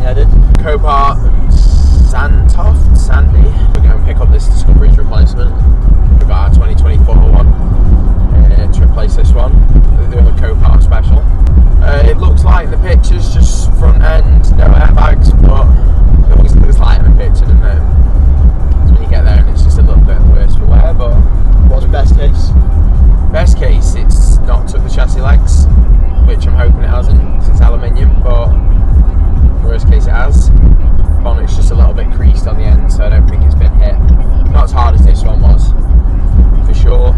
we headed? Copart and Sandy. We're going to pick up this Discovery's replacement. We've got our 2024 one to replace this one, the other Copart special. It looks like in the pictures just front end, no airbags, but it always looks like in the picture, doesn't it? So when you get there and it's just a little bit worse for wear, but What's best case? best case, it's not took the chassis legs, which I'm hoping it hasn't, because it's aluminium, but worst case it has. Bonnet's just a little bit creased on the end, so I don't think it's been hit. Not as hard as this one was, for sure.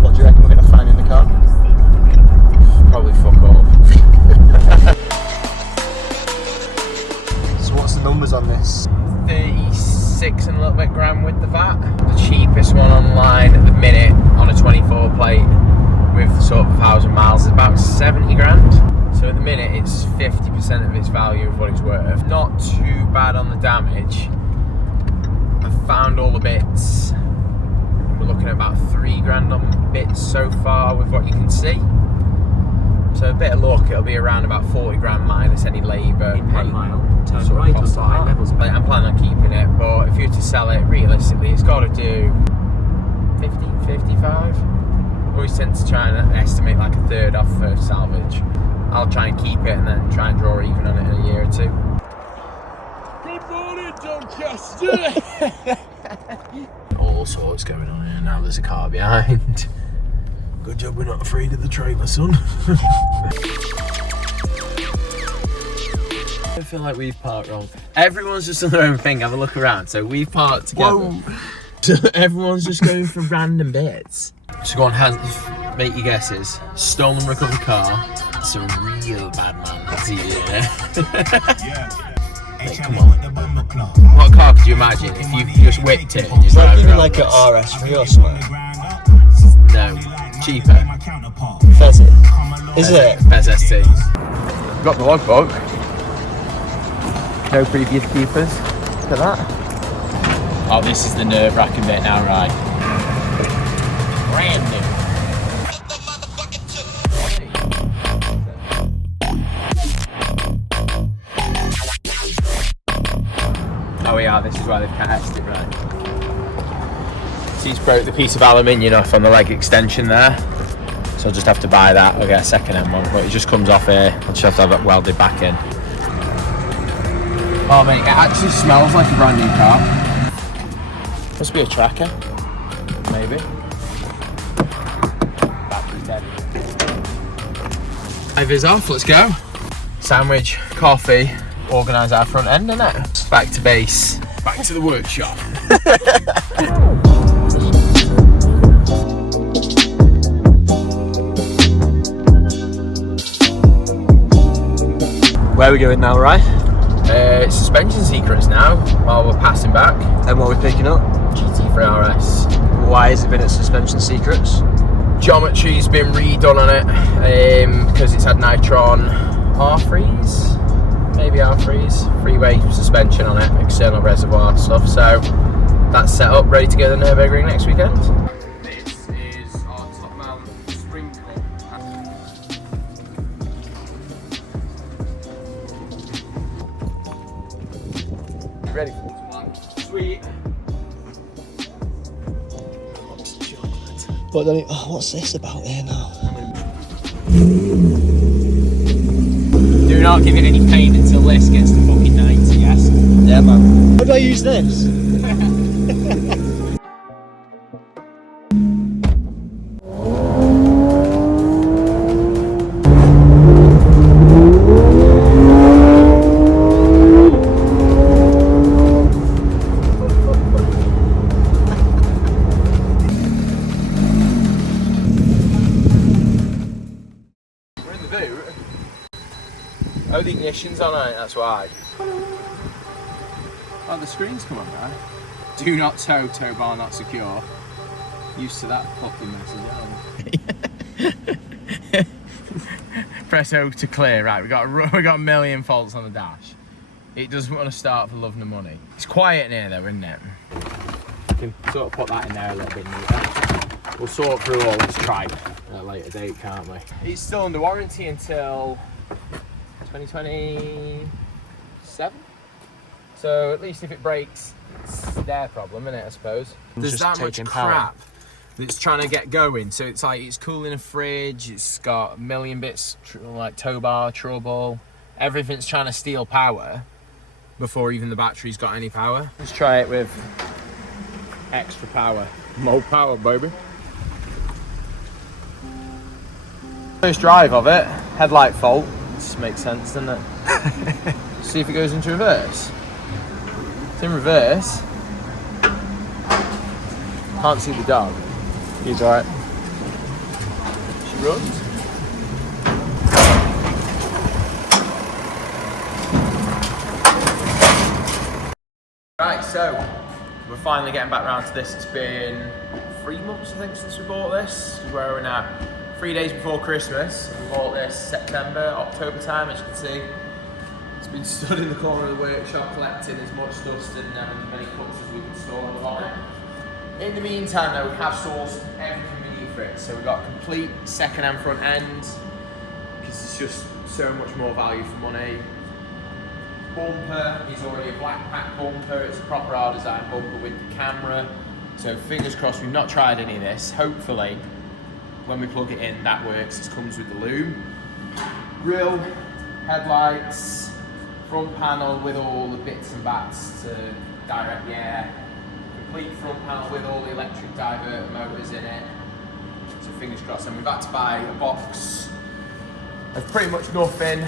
What do you reckon we're going to find in the car? Probably fuck all. So what's the numbers on this? 36 and a little bit grand with the VAT. The cheapest one online at the minute on a 24 plate with sort of 1,000 miles is about 70 grand. So at the minute it's 50% of its value of what it's worth. Not too bad on the damage. I've found all the bits. We're looking at about 3 grand on bits so far with what you can see. So a bit of luck, it'll be around about 40 grand minus any labour. In 1 mile, turn right onto high levels. I'm planning on keeping it, but if you were to sell it, realistically, it's got to do 50, 55. Always tend to try and estimate like a third off for salvage. I'll try and keep it and then try and draw even on it in a year or two. Good morning, Doncaster! All sorts going on here. Now there's a car behind. Good job we're not afraid of the trailer, son. I feel like we've parked wrong. Everyone's just on their own thing. Have a look around. So we've parked together. Whoa. So everyone's just going for random bits. So go on, make your guesses. Stolen, recovered car. It's a real bad man. Hey, come on. What car could you imagine if you just whipped it and just drove it around like an this? RS3 or something. No, cheaper. Fez it. Is it? Fez ST. Got the logbook. No previous keepers. Look at that. Oh, this is the nerve-wracking bit now, right? Brand new. Oh yeah, this is why they've cast it, right. So he's broke the piece of aluminium off on the leg extension there. So I'll just have to buy that. I'll get a second-hand one, but it just comes off here. I'll just have to have it welded back in. Oh mate, it actually smells like a brand new car. Must be a tracker, maybe. Battery's dead. Drivers off, let's go. Sandwich, coffee, organise our front end, innit? Back to base, back to the workshop. Where are we going now, right? Suspension secrets now, while we're passing back. And what are we picking up? GT3RS. Why has it been at Suspension Secrets? Geometry's been redone on it because it's had Nitron R3s, maybe R3s, freeway suspension on it, external reservoir stuff. So that's set up, ready to go to the Nürburgring next weekend. This is our top mount spring cup. Ready for one. Sweet. But then what's this about here now? Do not give it any paint until this gets to fucking 90, yes? Yeah, man. How do I use this? Oh, the ignition's on it, that's why. Oh, the screen's come on now. Do not tow, tow bar not secure. Used to that fucking message, aren't we? Press O to clear. Right, we got a million faults on the dash. It doesn't want to start for love nor money. It's quiet in here though, isn't it? We can sort of put that in there a little bit neater. We'll sort through all this tripe at a later date, can't we? It's still under warranty until 2026. 7. So at least if it breaks, it's their problem, isn't it, I suppose? There's just that much taking power. crap that's trying to get going. So it's like, it's cool in a fridge, it's got a million bits, like tow bar, trouble. Everything's trying to steal power before even the battery's got any power. Let's try it with extra power. More power, baby. First drive of it, headlight fault. This makes sense, doesn't it? See if it goes into reverse. It's in reverse. Can't see the dog. He's alright. She runs. Right, so we're finally getting back around to this. It's been 3 months, I think, since we bought this. Where are we now? 3 days before Christmas. We bought this September, October time, as you can see. It's been stood in the corner of the workshop collecting as much dust and as many cuts as we can store on the bonnet. In the meantime though, we have sourced everything we need for it. So we've got a complete second-hand front end, because it's just so much more value for money. Bumper is already a black pack bumper. It's a proper R-design bumper with the camera. So fingers crossed, we've not tried any of this. Hopefully, when we plug it in, that works. It comes with the loom. Grille, headlights, front panel with all the bits and bats to direct the air. Complete front panel with all the electric diverter motors in it. So fingers crossed. And we've had to buy a box of pretty much nothing.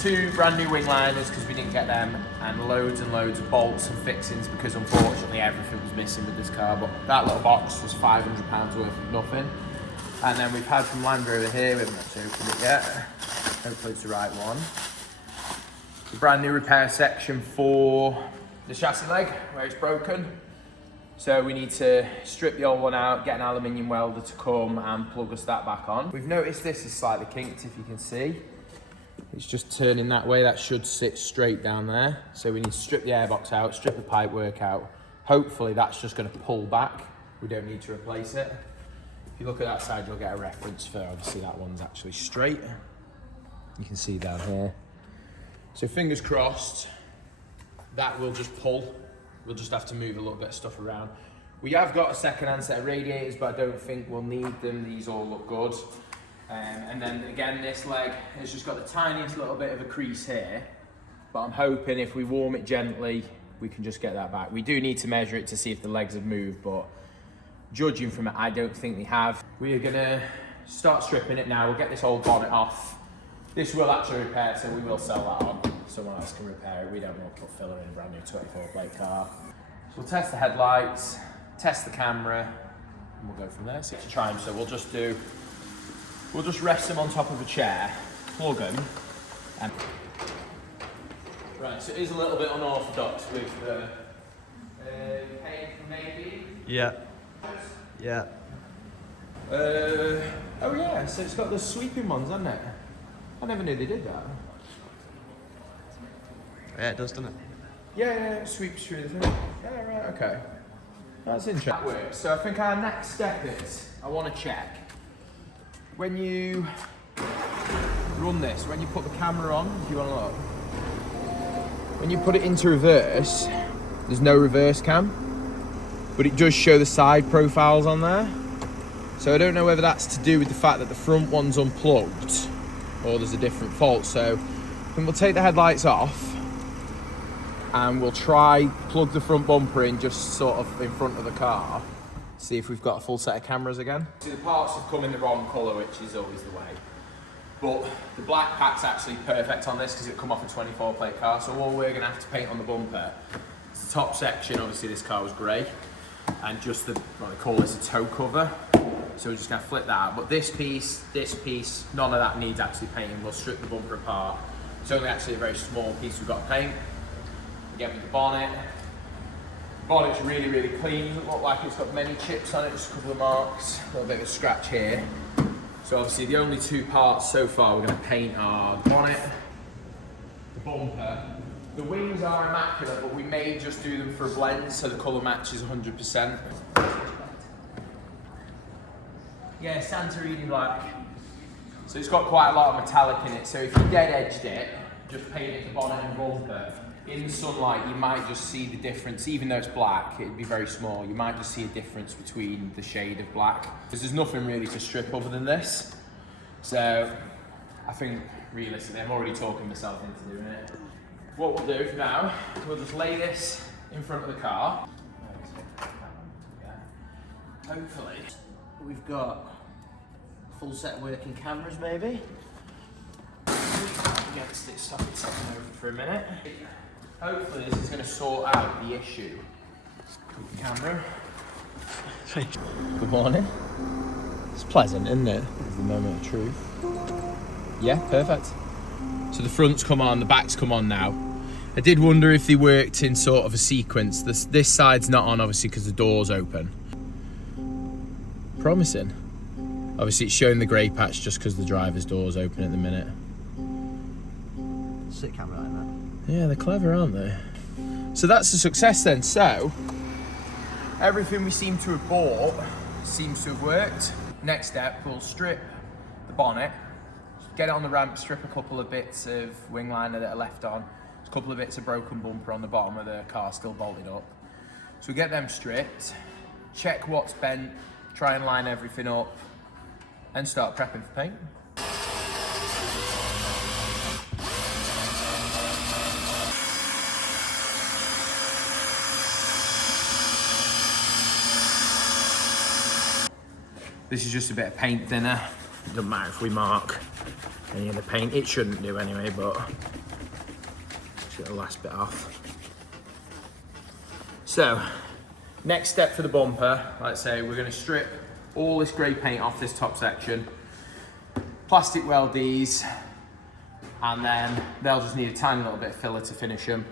2 brand new wing liners because we didn't get them, and loads of bolts and fixings because unfortunately everything was missing with this car. But that little box was £500 worth of nothing. And then we've had from Land Rover here, we haven't actually opened it yet. Hopefully it's the right one. The brand new repair section for the chassis leg where it's broken. So we need to strip the old one out, get an aluminium welder to come and plug us that back on. We've noticed this is slightly kinked, if you can see. It's just turning that way. That should sit straight down there. So we need to strip the airbox out, strip the pipework out. Hopefully that's just going to pull back. We don't need to replace it. If you look at that side, you'll get a reference for, obviously that one's actually straight. You can see down here. So fingers crossed, that will just pull. We'll just have to move a little bit of stuff around. We have got a second-hand set of radiators, but I don't think we'll need them. These all look good. And then again, this leg has just got the tiniest little bit of a crease here, but I'm hoping if we warm it gently, we can just get that back. We do need to measure it to see if the legs have moved, but judging from it, I don't think they have. We are gonna start stripping it now. We'll get this old bonnet off. This will actually repair, so we will sell that on. Someone else can repair it. We don't want to put filler in a brand new 24 plate car. So we'll test the headlights, test the camera, and we'll go from there. 6 chimes, so we'll just rest them on top of a chair, plug them, and... Right, so it is a little bit unorthodox with the paint maybe. Yeah. Yeah. Oh yeah, so it's got the sweeping ones, hasn't it? I never knew they did that. Yeah, it does, doesn't it? Yeah, it sweeps through the thing. Yeah, right, okay. That's interesting. That works. So I think our next step is, I want to check. When you run this, when you put the camera on, if you want to look, when you put it into reverse, there's no reverse cam, but it does show the side profiles on there. So I don't know whether that's to do with the fact that the front one's unplugged or there's a different fault. So then we'll take the headlights off and we'll try plug the front bumper in just sort of in front of the car. See if we've got a full set of cameras again. See, the parts have come in the wrong colour, which is always the way. But the black pack's actually perfect on this because it come off a 24 plate car. So all we're gonna have to paint on the bumper is the top section. Obviously this car was grey, and just the, what they call this, a toe cover. So we're just gonna flip that out. But this piece, none of that needs actually painting. We'll strip the bumper apart. It's only actually a very small piece we've got to paint. Again with the bonnet. Bonnet's really, really clean. Doesn't look like it's got many chips on it, just a couple of marks. A little bit of a scratch here. So obviously the only 2 parts so far we're going to paint are the bonnet, the bumper. The wings are immaculate, but we may just do them for a blend so the colour matches 100%. Yeah, Santorini black. So it's got quite a lot of metallic in it, so if you dead edged it, just paint it the bonnet and bumper, in sunlight you might just see the difference. Even though it's black, it'd be very small. You might just see a difference between the shade of black, because there's nothing really to strip other than this. So I think realistically, I'm already talking myself into doing it. What we'll do now, we'll just lay this in front of the car. Hopefully we've got a full set of working cameras, maybe. Against it, stop it sitting over for a minute. Hopefully this is going to sort out the issue with the camera. Good morning. It's pleasant, isn't it? It's the moment of truth. Yeah, perfect. So the front's come on, the back's come on now. I did wonder if they worked in sort of a sequence. This side's not on, obviously, because the door's open. Promising. Obviously, it's showing the grey patch just because the driver's door's open at the minute. Sit camera like that. Yeah, they're clever, aren't they? So that's a success then. So, everything we seem to have bought seems to have worked. Next step, we'll strip the bonnet, get it on the ramp, strip a couple of bits of wing liner that are left on. There's a couple of bits of broken bumper on the bottom where the car's still bolted up. So we get them stripped, check what's bent, try and line everything up, and start prepping for paint. This is just a bit of paint thinner. It doesn't matter if we mark any of the paint. It shouldn't do anyway, but just get the last bit off. So, next step for the bumper, like I say, we're going to strip all this grey paint off this top section, plastic weld these, and then they'll just need a tiny little bit of filler to finish them.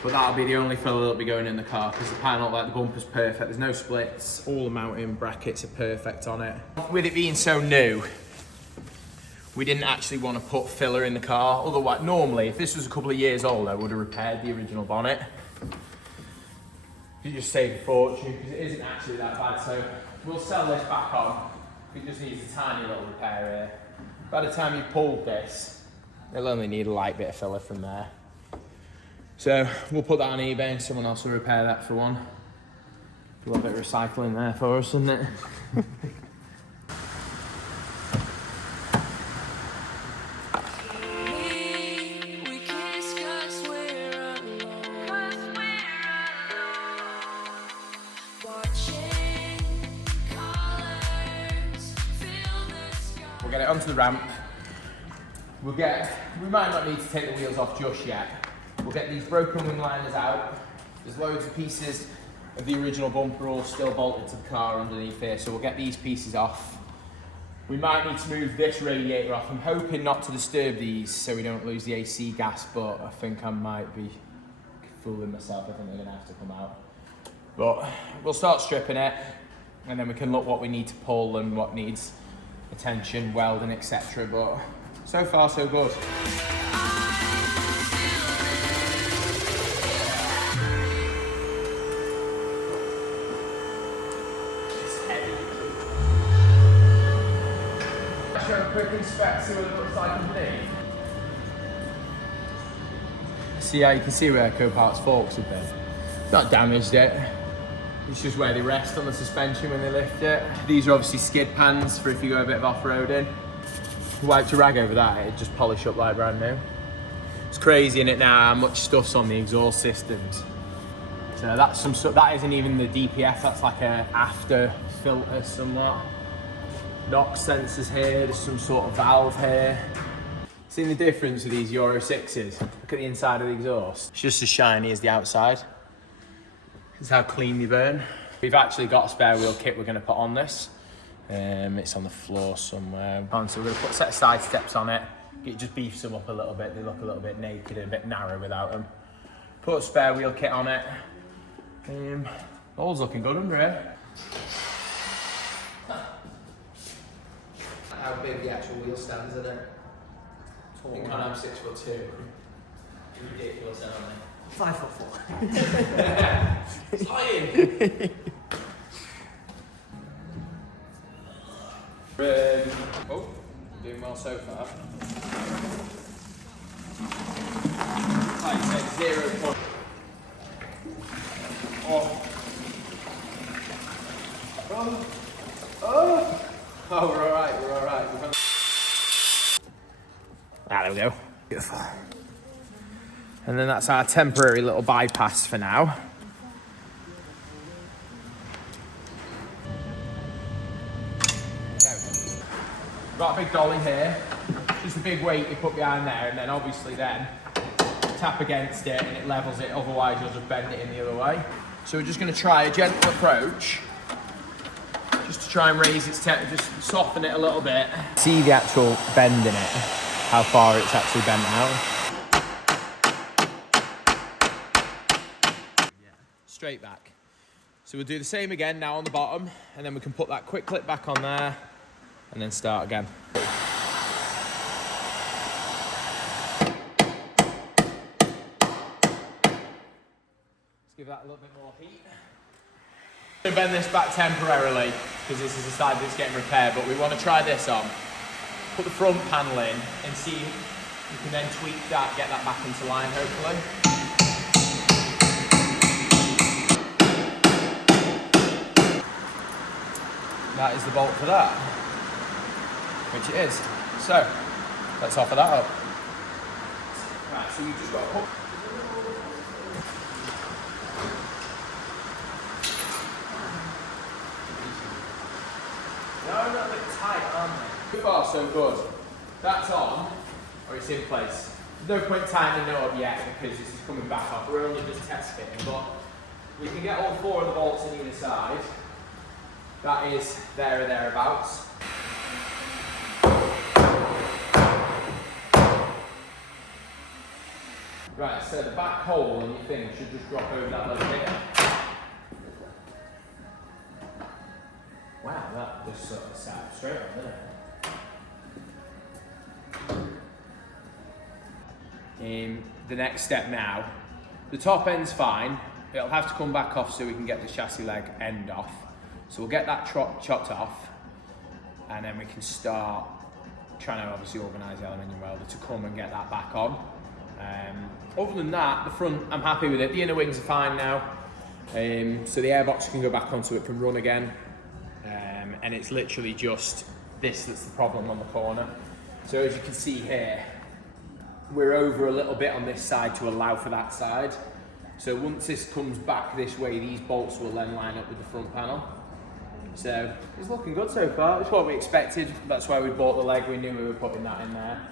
But that'll be the only filler that'll be going in the car, because the panel, like the bumper's perfect, there's no splits, all the mounting brackets are perfect on it. With it being so new, we didn't actually want to put filler in the car. Otherwise, normally, if this was a couple of years old, I would have repaired the original bonnet. You just save a fortune, because it isn't actually that bad. So we'll sell this back on. It just needs a tiny little repair here. By the time you've pulled this, it'll only need a light bit of filler from there. So we'll put that on eBay and someone else will repair that for one. A little bit of recycling there for us, isn't it? We'll get it onto the ramp. We might not need to take the wheels off just yet. We'll get these broken wing liners out. There's loads of pieces of the original bumper all still bolted to the car underneath here, so we'll get these pieces off. We might need to move this radiator off. I'm hoping not to disturb these so we don't lose the AC gas, but I think I might be fooling myself. I think they're gonna have to come out. But we'll start stripping it, and then we can look what we need to pull and what needs attention, welding, etc. But so far so good. Quick inspect, see what it looks like underneath. See how you can see where copart's forks have been. Not damaged it. It's just where they rest on the suspension when they lift it. These are obviously skid pans for if you go a bit of off-roading. If you wiped a rag over that, it'd just polish up like brand new. It's crazy in it now how much stuff's on the exhaust systems. So that's some stuff. That isn't even the DPF. That's like a after filter somewhat. NOx sensors here, there's some sort of valve here. Seen the difference with these Euro 6s? Look at the inside of the exhaust. It's just as shiny as the outside. This is how clean they burn. We've actually got a spare wheel kit we're going to put on this. It's on the floor somewhere. So we're going to put a set of side steps on it. It just beefs them up a little bit. They look a little bit naked and a bit narrow without them. Put a spare wheel kit on it. All's looking good under it. How big the actual wheel stands in it? I think I'm 6'2". Ridiculous, aren't they? 5'4". It's lying. Oh, doing well so far. like I said, 0 point. Oh. Oh, we're alright, we're alright. There we go. Beautiful. And then that's our temporary little bypass for now. Got a big dolly here, just a big weight you put behind there, and then obviously then tap against it and it levels it, otherwise you'll just bend it in the other way. So we're just going to try a gentle approach, just to try and raise its just soften it a little bit. See the actual bend in it, how far it's actually bent out. Straight back. So we'll do the same again now on the bottom, and then we can put that quick clip back on there, and then start again. Let's give that a little bit more heat. I'm going to bend this back temporarily because this is the side that's getting repaired, but we want to try this on. Put the front panel in and see if you can then tweak that, get that back into line hopefully. That is the bolt for that, which it is. So, let's offer that up. Right, so we've just got to put... No, a bit tight, aren't they? So far, so good. That's on, or it's in place. There's no point tightening it up yet because this is coming back off. We're only just test fitting, but we can get all 4 of the bolts on either side. That is there or thereabouts. Right, so the back hole on your thing should just drop over that little bit. Wow, that just sort of sat straight on, didn't it? The next step now, the top end's fine. It'll have to come back off so we can get the chassis leg end off. So we'll get that chopped off, and then we can start trying to obviously organise the aluminium welder to come and get that back on. Other than that, the front, I'm happy with it. The inner wings are fine now. So the airbox can go back on so it can run again. And it's literally just this that's the problem on the corner. So as you can see here, we're over a little bit on this side to allow for that side. So once this comes back this way, these bolts will then line up with the front panel. So it's looking good so far. It's what we expected. That's why we bought the leg. We knew we were putting that in there.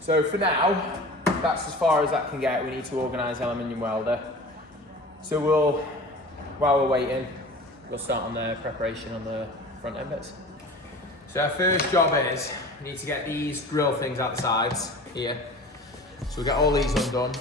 So for now, that's as far as that can get. We need to organise the aluminium welder. So while we're waiting, we'll start on the preparation on the front end bits. So our first job is, we need to get these grill things out the sides here. So we'll get all these undone.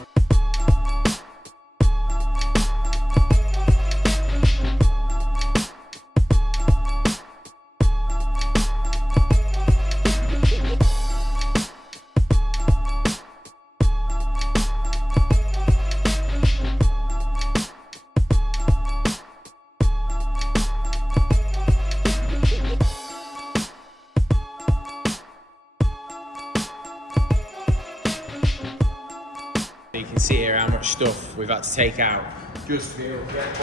You can see here how much stuff we've had to take out just to be able to get to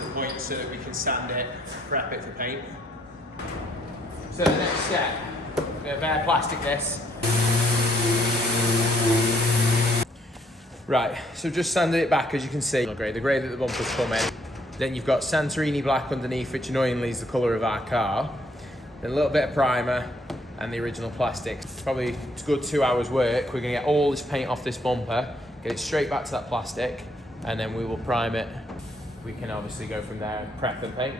the point so that we can sand it, prep it for paint. So the next step, we're going to bare plastic this. Right, so just sanded it back as you can see. The grey that the bumpers come in. Then you've got Santorini black underneath, which annoyingly is the colour of our car. Then a little bit of primer and the original plastic. Probably a good 2 hours work. We're going to get all this paint off this bumper, get it straight back to that plastic, and then we will prime it. We can obviously go from there and prep and paint.